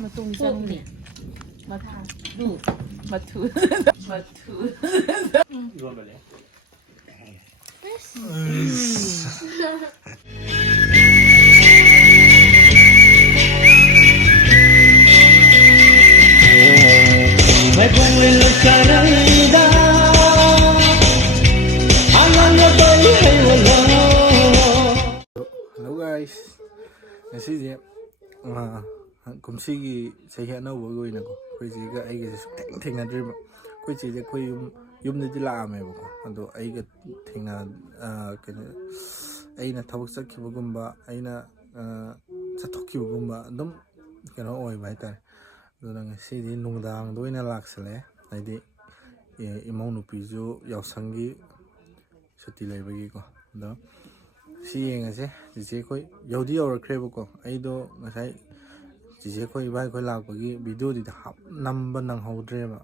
ꯃꯇꯨꯡ ꯆꯪꯅꯤ ꯃꯊꯨ 이거는 मैं बोले लचरदा आनंद बोले है Hello guys. Ngasiजे ꯀꯨꯝꯁꯤꯒꯤ ꯆꯍꯤ ꯑꯅꯧꯕꯒꯤ ꯑꯣꯏꯅꯀꯣ ꯑꯩꯈꯣꯏ ꯆꯦꯒ ꯑꯩꯒꯁꯦ ꯁꯨꯛꯊꯦꯡ ꯊꯦꯡꯅꯗ꯭ꯔꯤꯕ ꯑꯩꯈꯣꯏ ꯆꯦꯁꯦ ꯑꯩꯈꯣꯏ ꯌꯨꯝꯗꯗꯤ ꯂꯥꯛꯑꯝꯃꯦꯕꯀꯣ ꯑꯗꯣ ꯑꯩꯒ ꯀꯩꯅꯣ ꯑꯩꯅ ꯊꯕꯛ ꯆꯠꯈꯤꯕꯒꯨꯝꯕ ꯑꯩꯅ ꯆꯠꯊꯣꯛꯈꯤꯕꯒꯨꯝꯕ ꯑꯗꯨꯝ ꯀꯩꯅꯣ ꯑꯣꯏꯕ ꯍꯥꯏꯇꯥꯔꯦ ꯑꯗꯨꯅ ꯉꯁꯤꯗꯤ ꯅꯨꯡꯗꯥꯡꯗ ꯑꯣꯏꯅ ꯂꯥꯛꯁꯜꯂꯛꯑꯦ ꯍꯥꯏꯗꯤ ꯏꯃꯧ ꯅꯨꯄꯤꯁꯨ ꯌꯥꯎꯁꯪꯒꯤ ꯁꯨꯇꯤ ꯂꯩꯕꯒꯤꯀꯣ ꯑꯗꯣ ꯁꯤ ꯌꯦꯡꯉꯁꯦ ꯆꯤꯆꯦ ꯑꯩꯈꯣꯏ ꯌꯧꯗꯤ ꯌꯧꯔꯛꯈ꯭ꯔꯦꯕꯀꯣ ꯑꯩꯗꯣ ꯉꯁꯥꯏ ꯆꯤꯆꯦ ꯑꯩꯈꯣꯏ ꯏꯕꯥꯏꯈꯣꯏ ꯂꯥꯛꯄꯒꯤ ꯚꯤꯗꯤꯑꯣꯗꯤ ꯅꯝꯕ ꯅꯪꯍꯧꯗ꯭ꯔꯦꯕ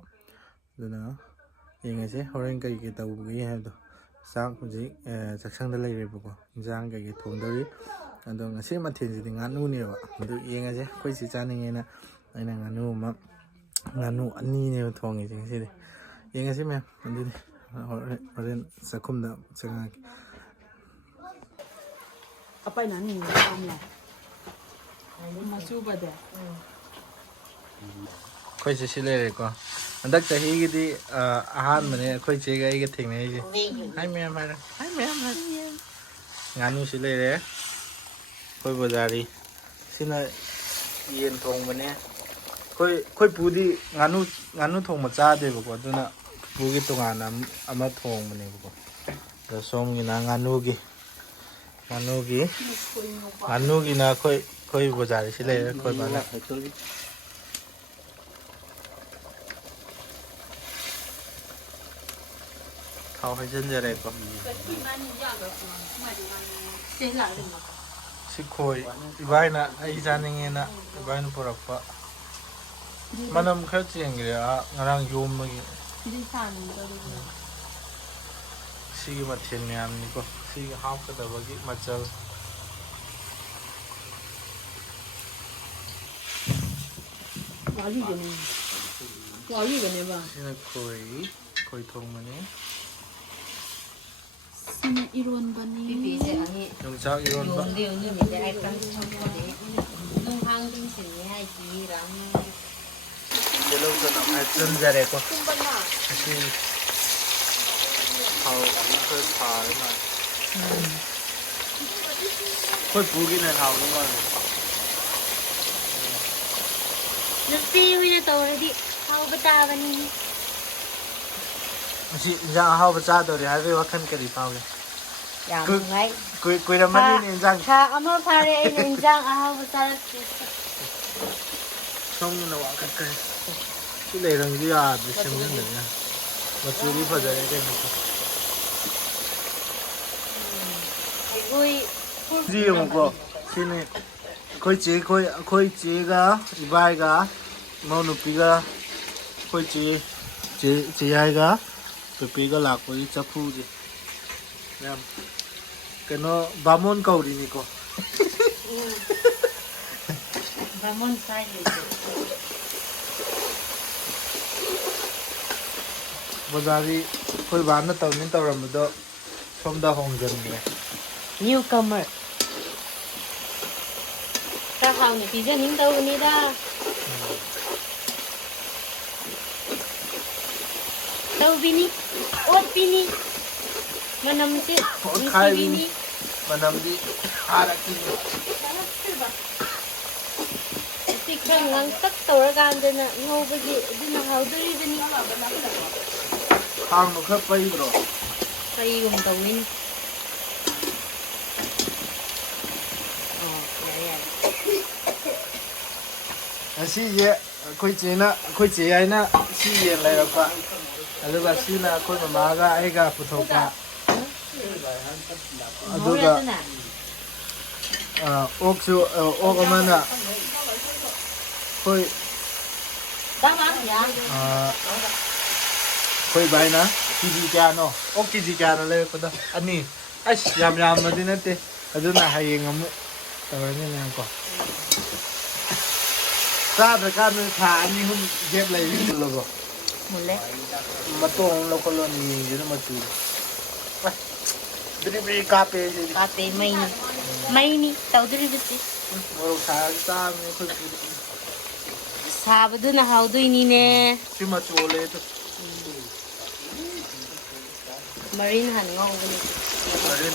ꯑꯗꯨꯅ ꯌꯦꯡꯉꯁꯦ ꯍꯣꯔꯦꯟ ꯀꯩꯀꯩ ꯇꯧꯕꯒꯦ ꯍꯥꯏꯕꯗꯣ ꯆꯥꯛ ꯍꯧꯖꯤꯛ ꯆꯥꯛꯁꯪꯗ ꯂꯩꯔꯦꯕꯀꯣ ꯏꯟꯖꯥꯡ ꯀꯩꯀꯩ ꯊꯣꯡꯗꯧꯔꯤ ꯑꯗꯣ ꯉꯁꯤ ꯃꯊꯦꯜꯁꯤꯗꯤ ꯉꯥꯅꯨꯅꯦꯕ ꯑꯗꯨ ꯌꯦꯡꯉꯁꯦ ꯑꯩꯈꯣꯏ ꯆꯦ ꯆꯥꯅꯤꯡꯉꯦꯅ ꯑꯩꯅ ꯉꯥꯅꯨ ꯑꯅꯤꯅꯦꯕ ꯊꯣꯡꯉꯤꯁꯦ ꯉꯁꯤꯗꯤ ꯌꯦꯡꯉꯁꯤ ꯃꯌꯥꯝ ꯑꯗꯨꯗꯤ ꯍꯣꯔꯦꯟ ꯆꯥꯛꯈꯨꯝꯗ ꯆꯪꯉꯛꯑꯒꯦ ꯑꯄꯥꯏ ꯅꯥꯅꯤ ꯄꯥꯝꯂꯥ ꯃꯆꯨꯕꯗꯦ ꯑꯩꯈꯣꯏꯁꯦ ꯁꯤ ꯂꯩꯔꯦꯀꯣ ꯍꯟꯗꯛ ꯆꯍꯤꯒꯤꯗꯤ ꯑꯍꯥꯟꯕꯅꯦ ꯑꯩꯈꯣꯏ ꯆꯦꯒ ꯑꯩꯒ ꯊꯦꯡꯅꯔꯤꯁꯦ ꯍꯥꯏ ꯃꯌꯥꯝ ꯍꯥꯏꯔꯦ ꯍꯥꯏ ꯃꯌꯥꯝ ꯍꯥꯏꯔꯦ ꯉꯥꯅꯨꯁꯤ ꯂꯩꯔꯦ ꯑꯩꯈꯣꯏ ꯕꯖꯥꯔꯤ ꯁꯤꯅ ꯌꯦꯟ ꯊꯣꯡꯕꯅꯦ ꯑꯩꯈꯣꯏ ꯄꯨꯗꯤ ꯉꯥꯅꯨ ꯊꯣꯡꯕ ꯆꯥꯗꯦꯕꯀꯣ ꯑꯗꯨꯅ ꯄꯨꯒꯤ ꯇꯣꯉꯥꯟꯅ ꯑꯃ ꯊꯣꯡꯕꯅꯦꯕꯀꯣ ꯑꯗꯣ ꯁꯣꯝꯒꯤꯅ ꯉꯥꯅꯨꯒꯤꯅ ꯑꯩꯈꯣꯏ ꯕꯖꯥꯔꯤ ꯁꯤ ꯂꯩꯔꯦ ꯑꯩꯈꯣꯏ ꯕꯥꯅ ꯊꯥꯎ ꯍꯩꯖꯤꯟꯖꯔꯦꯀꯣ ꯁꯤ ꯈꯣꯏ ꯏꯕꯥꯏꯅ ꯑꯩ ꯆꯥꯅꯤꯡꯉꯦꯅ ꯏꯕꯥꯏꯅ ꯄꯨꯔꯛꯄ ꯃꯅꯝ ꯈꯔ ꯆꯦꯟꯈ꯭ꯔꯦ ꯉꯔꯥꯡ ꯌꯣꯝꯕꯒꯤ ꯁꯤꯒꯤ ꯃꯊꯦꯜ ꯃꯌꯥꯝꯅꯤꯀꯣ ꯁꯤꯒꯤ ꯍꯥꯞꯀꯗꯕꯒꯤ ꯃꯆꯜ ꯁꯤꯅ ꯈꯣꯏ ꯊꯣꯡꯕꯅꯤ ꯁꯤꯅ ꯏꯔꯣꯟꯕꯅꯤ ꯌꯣꯡꯆꯥꯛ ꯏꯔꯣꯟꯕ ꯇꯤꯜꯍꯧ ꯆꯅꯝ ꯍꯥꯞꯆꯤꯟꯖꯔꯦꯀꯣ ꯑꯁꯤ ꯊꯥꯎ ꯈꯔ ꯁꯥꯔ ꯃꯥꯜꯂꯦ ꯑꯩꯈꯣꯏ ꯄꯨꯒꯤꯅ ꯍꯥꯎꯕ ꯃꯥꯜꯂꯦ ꯅꯨꯄꯤ ꯑꯣꯏꯅ ꯇꯧꯔꯗꯤ ꯍꯥꯎꯕ ꯇꯥꯕꯅꯤ ꯉꯁꯤ ꯏꯟꯖꯥꯡ ꯑꯍꯥꯎꯕ ꯆꯥꯗꯧꯔꯦ ꯍꯥꯏꯕꯒꯤ ꯋꯥꯈꯜ ꯀꯔꯤ ꯐꯥꯎꯒꯦ ꯌꯥꯝ ꯅꯨꯡꯉꯥꯏ ꯀꯨꯏꯔꯝꯃꯅꯤꯅꯦ ꯏꯟꯖꯥꯡ ꯊꯥ ꯑꯃ ꯐꯥꯔꯦ ꯑꯩꯅ ꯏꯟꯖꯥꯡ ꯑꯍꯥꯎꯕ ꯆꯥꯔꯛꯇ꯭ꯔꯤ ꯁꯣꯝꯅ ꯋꯥꯀꯠꯈ꯭ꯔꯦ ꯁꯤ ꯂꯩꯔꯪꯁꯨ ꯌꯥꯗ꯭ꯔꯦ ꯁꯦꯝꯖꯤꯟꯗꯅ ꯃꯆꯨꯗꯤ ꯐꯖꯔꯦ ꯀꯩꯅꯣ ꯁꯤ ꯌꯦꯡꯉꯨꯀꯣ ꯁꯤꯅꯤ ꯑꯩꯈꯣꯏ ꯆꯦꯒ ꯏꯕꯥꯏꯒ ꯏꯅꯥꯎꯅꯨꯄꯤꯒ ꯑꯩꯈꯣꯏ ꯆꯦ ꯌꯥꯏꯒ ꯄꯦꯄꯦꯒ ꯂꯥꯛꯄꯒꯤ ꯆꯐꯨꯁꯦ ꯌꯥꯝ ꯀꯩꯅꯣ ꯕꯥꯃꯣꯟ ꯀꯧꯔꯤꯅꯤꯀꯣ ꯕꯥꯃꯣꯟ ꯁꯥꯏ ꯕꯖꯥꯔꯤ ꯑꯩꯈꯣꯏ ꯕꯥꯅ ꯇꯧꯔꯝꯕꯗꯣ ꯁꯣꯝꯗ ꯍꯣꯡꯖꯟꯈ꯭ꯔꯦ ꯅ꯭ꯌꯨ ꯀꯃꯔ ꯈꯔ ꯍꯥꯎꯅ ꯄꯤꯖꯅꯤꯡ ꯇꯧꯕꯅꯤꯗ ꯇꯧꯕꯤꯅꯤ ꯑꯣꯠꯄꯤꯅꯤ ꯃꯅꯝꯁꯦ ꯅꯨꯡꯁꯤꯕꯤꯅꯤ ꯃꯅꯝꯗꯤ ꯍꯥꯔꯛꯈꯤꯅꯤ ꯑꯁꯤ ꯈꯔ ꯉꯥꯡꯇꯛ ꯇꯧꯔꯀꯥꯟꯗꯅ ꯉꯧꯕꯒꯤ ꯑꯗꯨꯅ ꯍꯥꯎꯗꯣꯔꯤꯕꯅꯤ ꯊꯥꯡꯗꯣ ꯈꯔ ꯄꯩꯕ꯭ꯔꯣ ꯀꯔꯤꯒꯨꯝ ꯇꯧꯋꯤꯅꯤ ꯌꯥꯔꯦ ꯌꯥꯔꯦ ꯉꯁꯤꯁꯦ ꯑꯩꯈꯣꯏ ꯆꯦ ꯍꯥꯏꯅ ꯁꯤ ꯌꯦꯟ ꯂꯩꯔꯛꯄ ꯑꯗꯨꯒ ꯁꯤꯅ ꯑꯩꯈꯣꯏ ꯃꯃꯥꯒ ꯑꯩꯒ ꯄꯨꯊꯣꯛꯄ ꯑꯗꯨꯒ ꯑꯣꯛ ꯑꯃꯅ ꯑꯩꯈꯣꯏ ꯚꯥꯏꯅ ꯀꯦꯖꯤ ꯀꯌꯥꯅꯣ ꯑꯣꯛ ꯀꯦꯖꯤ ꯀꯌꯥꯅꯣ ꯂꯩꯔꯛꯄꯗꯣ ꯑꯅꯤ ꯑꯁ ꯌꯥꯝꯕꯗꯤ ꯅꯠꯇꯦ ꯑꯗꯨꯅ ꯍꯌꯦꯡ ꯑꯃꯨꯛ ꯇꯧꯔꯅꯤ ꯃꯌꯥꯝꯀꯣ ꯆꯥꯗ꯭ꯔꯀꯥꯟꯗ ꯊꯥ 2-3 ꯒꯦꯞ ꯂꯩꯕꯤꯜꯂꯕꯣ ꯃꯨꯜꯂꯦ ꯃꯇꯣꯡ ꯂꯧꯈꯠꯂꯣ ꯌꯦꯡꯁꯤꯅ ꯃꯆꯨꯗꯣ ꯕꯤꯔꯤ ꯕꯤꯔꯤ ꯀꯥꯞꯄꯦ ꯁꯤꯗꯤ ꯀꯥꯞꯄꯦ ꯃꯩꯅꯤ ꯇꯧꯗꯣꯔꯤꯕꯁꯤ ꯃꯣꯔꯣꯛ ꯁꯥꯔꯒ ꯆꯥꯕꯅꯦ ꯑꯩꯈꯣꯏ ꯁꯥꯕꯗꯨꯅ ꯍꯥꯎꯗꯣꯏꯅꯤꯅꯦ ꯁꯤ ꯃꯆꯨ ꯑꯣꯜꯂꯦ ꯃꯔꯤꯟ ꯍꯥꯟꯅ ꯉꯧꯕꯅꯤ ꯃꯔꯤꯟ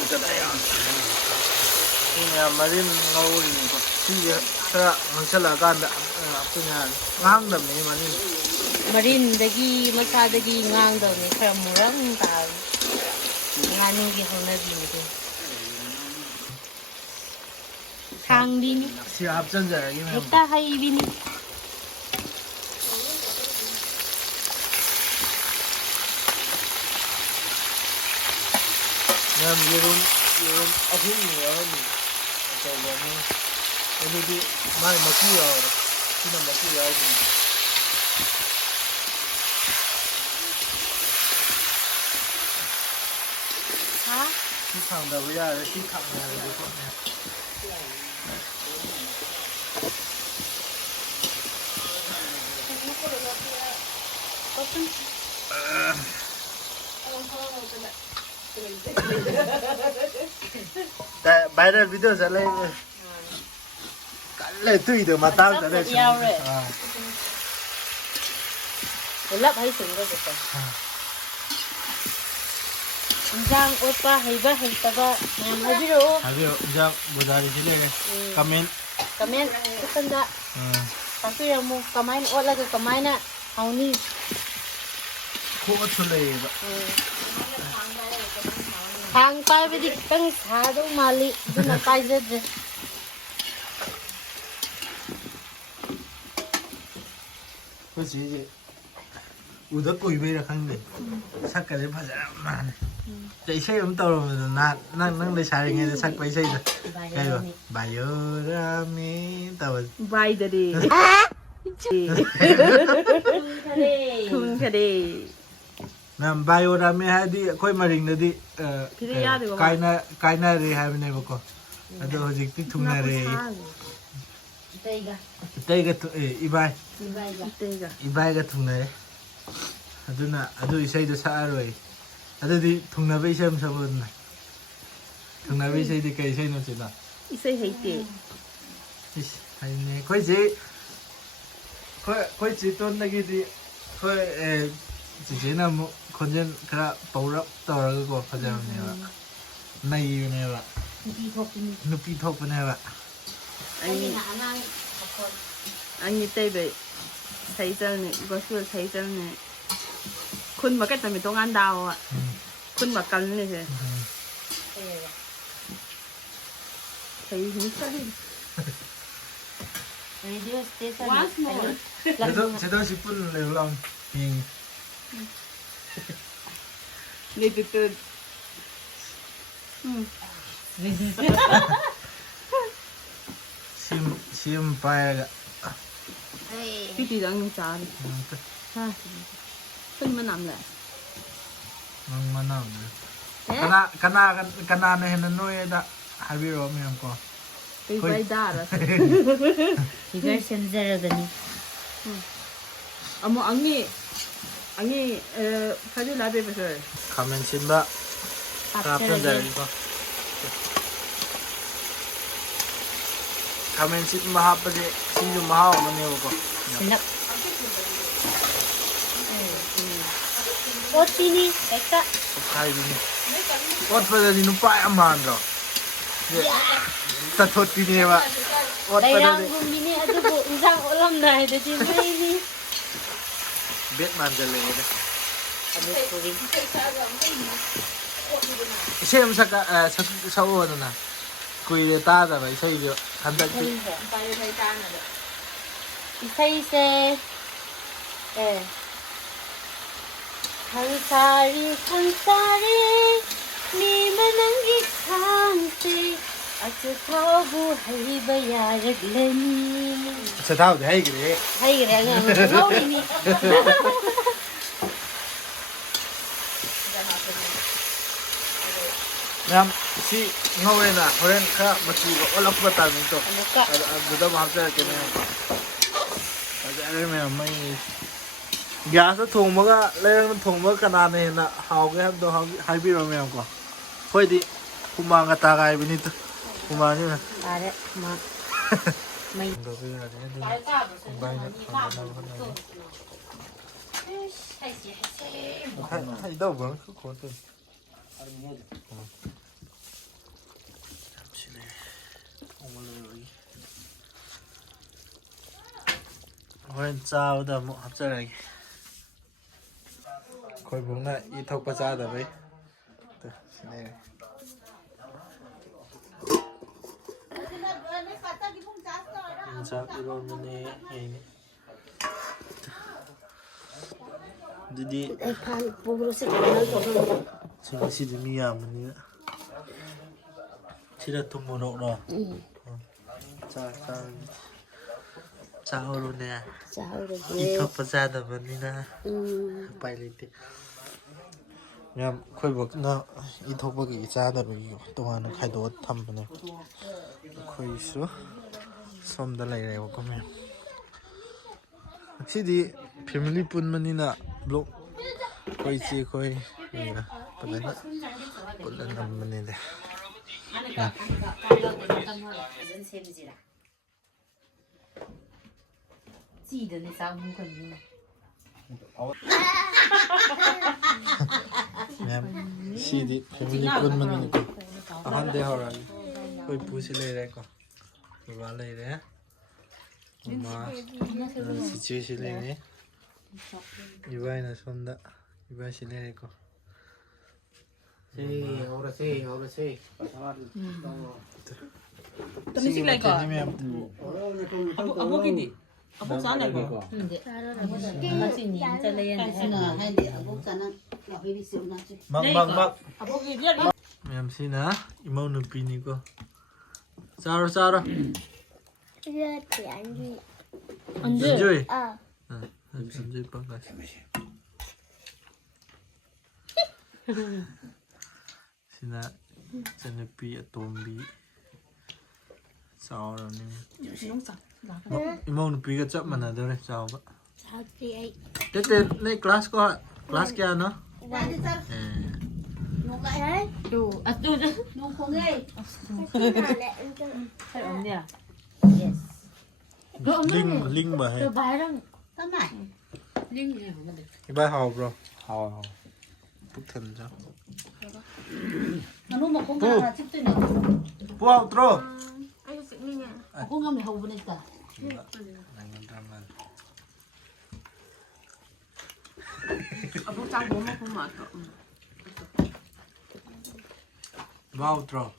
ꯃꯔꯤꯟ ꯉꯧꯔꯤꯅꯤꯀꯣ ꯁꯤꯁꯦ ꯈꯔ ꯉꯥꯡꯁꯜꯂꯛꯑꯀꯥꯟꯗ ꯑꯩꯈꯣꯏꯅ ꯉꯥꯡꯗꯕꯅꯤ ꯃꯔꯤꯟ ꯃꯔꯤꯟꯗꯒꯤ ꯃꯁꯥꯗꯒꯤ ꯉꯥꯡꯗꯕꯅꯤ ꯈꯔ ꯃꯨꯔꯪ ꯇꯥꯕꯅꯤ ꯉꯥꯅꯨꯒꯤ ꯍꯧꯅꯕꯤꯅꯤ ꯊꯥꯡꯕꯤꯅꯤ ꯁꯤ ꯍꯥꯞꯆꯟꯖꯔꯒꯦ ꯃꯌꯥꯝ ꯍꯦꯛꯇ ꯍꯩꯕꯤꯅꯤ ꯃꯌꯥꯝ ꯌꯦꯔꯨꯝ 3 ꯌꯥꯎꯔꯅꯤ ꯑꯆꯧꯕ ꯑꯃ ꯑꯗꯨꯗꯤ ꯃꯥꯏ ꯃꯀꯨ ꯌꯥꯎꯔꯦ ꯁꯤꯅ ꯃꯀꯨ ꯌꯥꯎꯗ꯭ꯔꯤꯅꯤ ꯍꯥ ꯁꯤ ꯊꯥꯡꯗꯕ ꯌꯥꯔꯦ ꯁꯤ ꯊꯥꯡꯗꯔꯗꯤ ꯈꯣꯠꯅꯦ ꯚꯥꯏꯔꯦꯜ ꯚꯤꯗꯤꯑꯣ ꯆꯠꯂꯦ ꯀꯜꯂꯦ ꯇꯨꯏꯗꯣ ꯃꯇꯥꯡ ꯆꯠꯂꯦ ꯌꯥꯎꯔꯦ ꯄꯨꯂꯞ ꯍꯩꯁꯤꯟꯒꯗꯣ ꯏꯟꯖꯥꯡ ꯑꯣꯠꯄ ꯍꯩꯕ ꯍꯩꯇꯕ ꯃꯌꯥꯝ ꯍꯥꯏꯕꯤꯔꯛꯑꯣ ꯍꯥꯏꯕꯤꯌꯣ ꯏꯟꯖꯥꯡ ꯕꯣꯖꯥꯔꯤꯁꯤ ꯂꯩꯔꯦ ꯀꯃꯦꯟ ꯁꯦꯛꯁꯟꯗ ꯇꯥꯛꯄꯤꯔꯝꯃꯨ ꯀꯃꯥꯏꯅ ꯑꯣꯠꯂꯒ ꯀꯃꯥꯏꯅ ꯍꯥꯎꯅꯤ ꯈꯣꯠꯁꯨ ꯂꯩꯌꯦꯕ ꯊꯥꯡ ꯄꯥꯏꯕꯗꯤ ꯈꯤꯇꯪ ꯁꯥꯗꯧ ꯃꯥꯜꯂꯤ ꯑꯗꯨꯅ ꯄꯥꯏꯖꯗ꯭ꯔꯦ ꯑꯩꯈꯣꯏ ꯆꯦꯁꯦ ꯎꯗ ꯀꯨꯏꯕꯩꯔꯥ ꯈꯪꯗꯦ ꯁꯛꯀꯁꯦ ꯐꯖꯔ ꯃꯥꯜꯂꯦ ꯏꯁꯩ ꯑꯃ ꯇꯧꯔꯝꯕꯗꯣ ꯅꯪ ꯂꯩꯁꯥꯔꯤꯉꯩꯗ ꯁꯛꯄ ꯏꯁꯩꯗꯣ ꯀꯩꯕ ꯕꯥꯏꯌꯣꯔꯥꯃꯤ ꯇꯧꯕꯗꯣ ꯕꯥꯏꯗꯗꯤ ꯊꯨꯡꯈꯔꯦ ꯅꯪ ꯕꯥꯏꯌꯣꯔꯥꯃꯤ ꯍꯥꯏꯗꯤ ꯑꯩꯈꯣꯏ ꯃꯔꯤꯡꯗꯗꯤ ꯀꯥꯏꯅꯔꯦ ꯍꯥꯏꯕꯅꯦꯕꯀꯣ ꯑꯗꯣ ꯍꯧꯖꯤꯛꯇꯤ ꯊꯨꯡꯅꯔꯦ ꯏꯇꯩꯒ ꯏꯕꯥꯏꯒ ꯊꯨꯡꯅꯔꯦ ꯑꯗꯨꯅ ꯑꯗꯨ ꯏꯁꯩꯗꯣ ꯁꯛꯑꯔꯣꯏ ꯑꯗꯨꯗꯤ ꯊꯨꯡꯅꯕ ꯏꯁꯩ ꯑꯃ ꯁꯛꯑꯣꯗꯅ ꯊꯨꯡꯅꯕ ꯏꯁꯩꯗꯤ ꯀꯩ ꯏꯁꯩꯅꯣ ꯆꯤꯅ ꯏꯁꯩ ꯍꯩꯇꯦ 이씨, 아니네. 거의 집 돈내기디 거의 지제나 뭐 건전 그라 버럭 떨어지고 하자면요. 나이네와 누피 톡분해와. anh tây bị thấy chân này có xưa thấy chân này khôn mà cái tầm mình ăn đào ạ khôn mà cắn này kìa thấy như thế Radio station. Once more. 제도 10분 내랑 này từ từ 심 빠야가 cái gì đó anh trả đi ha phân mà nằm lại 망만나 까나네 해는 노예다 하비로 오면 거 cái vai đa rồi 이걸 샘자라더니 뭐 anh 가져 라베 버서 가면 친다 카펜자 이거 가면 친 마하버지 신주 마하 오면 이거 sinap. Otini, teka. 카이비니 옷바다니 누빠 야만로 따토티니와 Layang 옷바다니 bumini adubo isang ulam na ito si Mayni. bet 만들래요 Ano ko rin. 이세임 사오거나 kuire tada ba isai dio handak Isa-isa. Hansari, ni mananggi kante. At sa tabo, halibayaraglani. sa tao de hay gire Hay, nga ni. nam si ngawena horen ka mati olak ba ta nito Ano ka? ada mahapsa kene เลยแม่ไม่ยาสะถุงมันก็เรื่องมันถุงมันขนาดนี้นะเฮาก็ตัวเฮาให้พี่เราแม่ก่อนเฮ้ยดิคุมากระตากายไปนี่ตัวคุมานี่นะ ตายแล้วมาไม่ ตัวพี่อะไรนี่ดูใบนะให้ดอกบ้างคือโคตรชิเลยเอามาเลยวันเจ้าเดี๋ยวมั่วจะอะไรคอยผมน่ะอีทกประจาเดี๋ยวไปตัวชิเลยจากอีโรนมันนี่ไงนี่ดี ไอ้พันปูรู้สึกแล้วตัวนึง ๆสิ่งที่จะมีอย่างมันนี่นะที่เราทุ่มโนเนาะจ้าโรนเนี่ย เจ้าเลย อีทกประจาเดี๋ยวมันนี่นะไปเลยติเนี่ยค่อยบอกนะอีทกบอกอีจ้าเดี๋ยวไปตัวนึงใครโดนทำไปเนี่ยค่อยสู้ส้มอะไรอะไรก็ไม่ที่ดีพิมพ์ลิปุ่นมันนี่นะบล็อกค่อยจีค่อยนี่นะประเด็นนะประเด็นนั้นมันนี่เลย 记得那三五块钱。 เนี่ยที่ดีพิมพ์ลิปุ่นมันนี่ก็อาหารเดียวกันค่อยพูดสิเลยเลยก็ว่าเลยเลยมาสิช่วยสิเลยเนี่ยอีไว้นะสนดะอีไว้สิเลยก็ ahora sí, ahora sí. Tami sila ko. Abo gini. Abo sana ko. 근데 같이 인자래야 막 Abo gini yan. Ma'am sina, imaw na pini ko. Saro. Enjoy. Enjoy pa kasi. Sina, Sanapi at Tombi. Saro ni. Imaw na pini ka chap man na dere sao ba. Tete, na class ko. Class kaya no? 잘 없냐? Ling ba hay? 그 말은 Iba hao bro. Hao. Buktan ja. 너무 먹고 가라 집도네. Wow, tro. 공감이 하고 보냈다. Abo chang mo mo kumato. Wow, tro.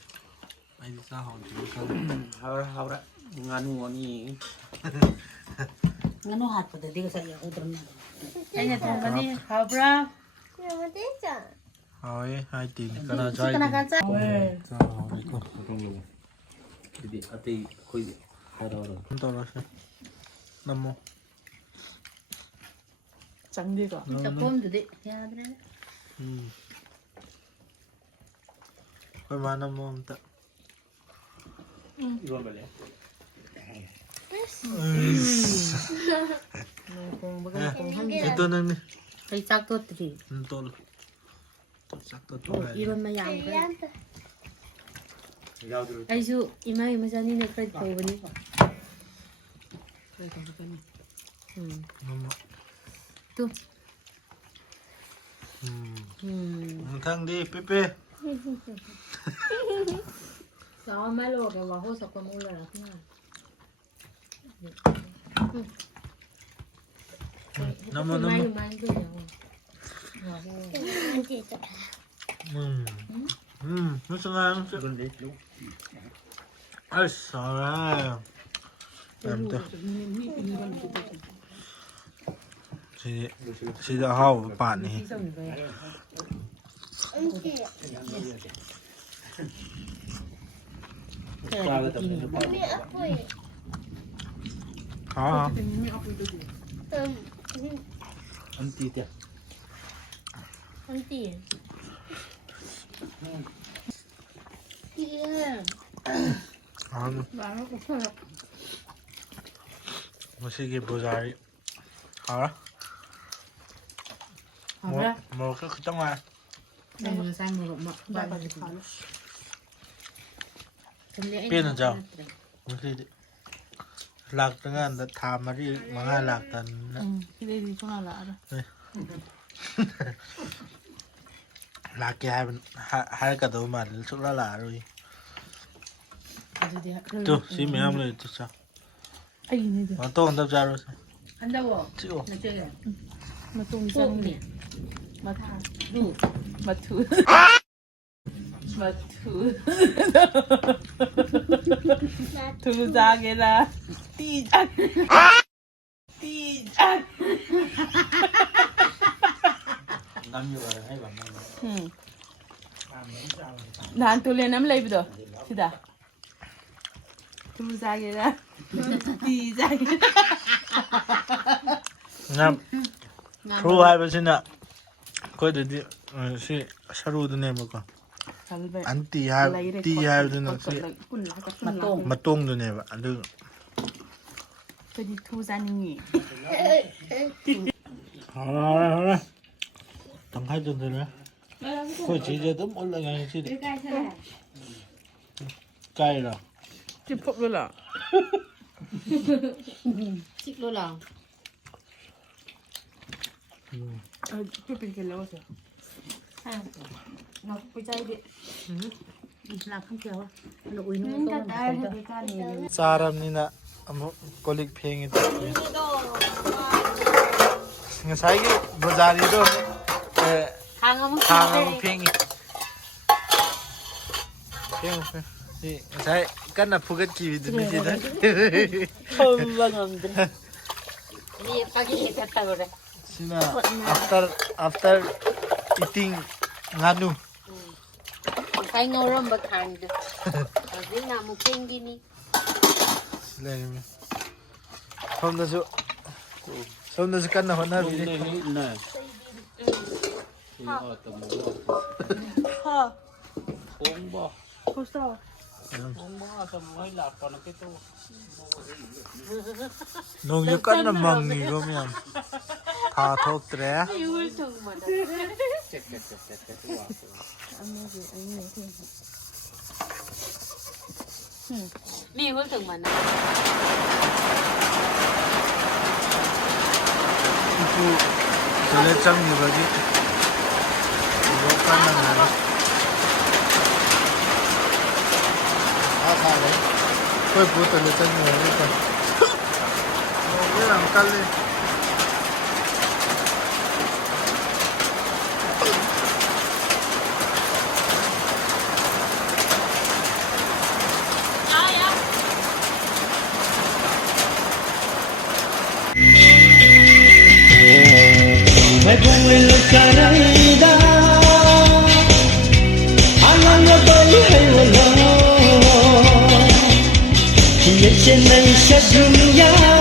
Ay di sa hao di ka. Ahora, nganu ni. ngano hat pada dia saya udron na. Kanya tong ni habra. Hao eh, hai tin kana chai. kana kaca. Sa hao ni ko. Jadi, ati koi ahora. Ito ra siya. Namo. Chang di ko. 진짜 꼰도 돼. 야, 그래. Koy mana mo ta. Iwan balik. Ito na ni. 저희 짝도들이 Tol. Sakto to. 이런 말 양. Yaudah. 아이수 이마이 마자니네 그래 보이니. Namo. 또. Ang thang di pepe. 싸움 말로 가 와서 거 몰라라 그냥. Namo. 많이 그냥. Gusto nga. Ay, sarap. Ito. Si Dahao, paano eh? Ha? Anti dia. 한띠. 예. Ano? Masige bozari. 好了，好了，我可等完。那么三个嘛，爸爸就好了。变成这样不是的，หลักตั้งแต่ทำมาที่มาง่ายหลักตันนะ ที่ได้ดีช่วงละอ่ะ หลักแกให้กับตัวมันชุดละหลาเลย tu si mi am le tu sa ไอ้นี่เดี๋ยว ma to on da ja ro อันเดียว chi o 那这个 มาตุ้ม พ จั ว ง ก เนี่ เนี่ย ย มาทา ดู มาถูมาถูถูจังเงล่ะตีจังตีจัง 남녀가 해봐 남녀 นานตัวเรียนน้ำเลยไปดูสิดาถูจังเงล่ะตีจัง 나 프로하이 버시나 거기 디 시 샤루드 네모가 ทำไป 안티 하이 티 하이드는 시 มาตรง 마똥도 네바 안드 ไปดีทูจังนี่ 하라 당하이 좀 되네 그 제제도 올라가는 시 ใกล้ใช่ไหม 까이라 ที่พบเลยเหรอ ชิคโลหลัง พี่เป็นกันแล้วสิ เราไปใจดิหลับข้างเดียวเราอุ้ยนุ่งก็ได้ให้การนี้ 사람이나 뭐 콜릭 팽이 사이기 보자리도 ทางมัน 강한 팽이 팽 sai kan na pugat ki vidin ni jida 건방함들 니 빠기 됐다 그래 sina after eating nganu cái ngô râm bậc hàng được ở dưới nào một kênh đi đi lemi somdasu kan na hona bi 네 이거 어떤 뭐 공부 เขาสอบ 공부하서 뭐 하려고 하는 게또 nong yu kan na mangi go myam tha thok tre 이걸 정말 미 이걸 정말 나 ku tole chang ni ba ji go kan na na sa le koi pu tole chang ni ba ka ye ram kal le Mai cùng người lối xa đây đã Anh ăn nó tôi hay là lo Thì trên này sẽ dừng nhau